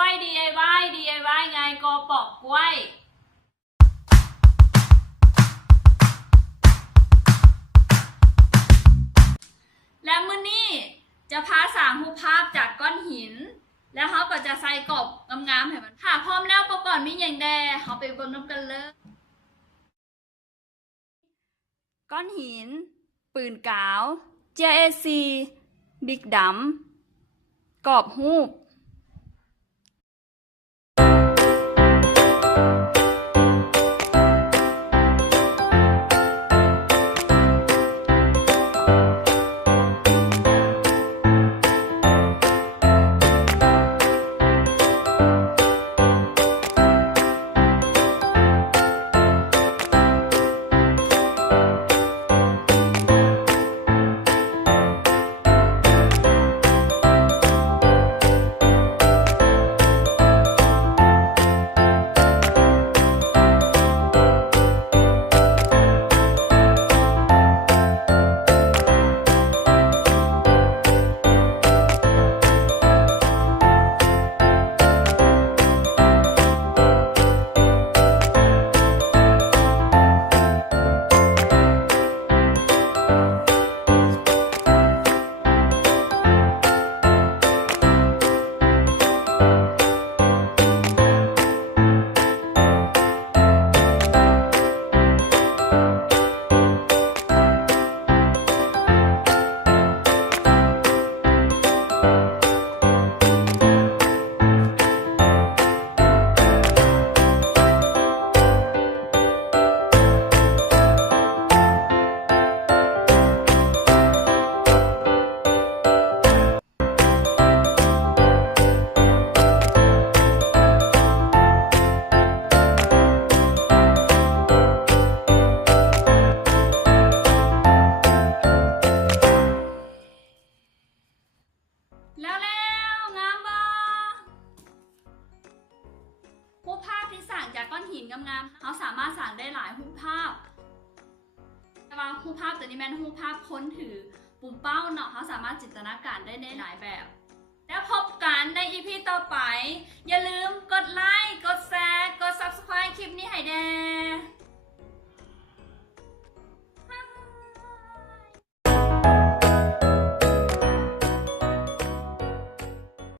ล้วย DIY ไงกอปอกกล้วย และมื้อนี้จะพาสร้างรูปภาพจากก้อนหิน แล้วเขาก็จะใส่กรอบงามๆให้มันค่ะพร้อมแล้วอุปกรณ์มีอย่างแดเขาไปเบิ่งน้ำกันเลยก้อนหิน ปืนกาว JAC บิ๊กดำกรอบรูปแล้วงามบ่รูปภาพที่สร้างจากก้อนหินงามๆเราสามารถสร้างได้หลายรูปภาพแต่ว่ารูปภาพตัวนี้แม่นรูปภาพค้นถือปุ่มเป้าเนาะเขาสามารถจินตนาการได้ในหลายแบบแล้วพบกันใน EP ต่อไปอย่าลืมกดไล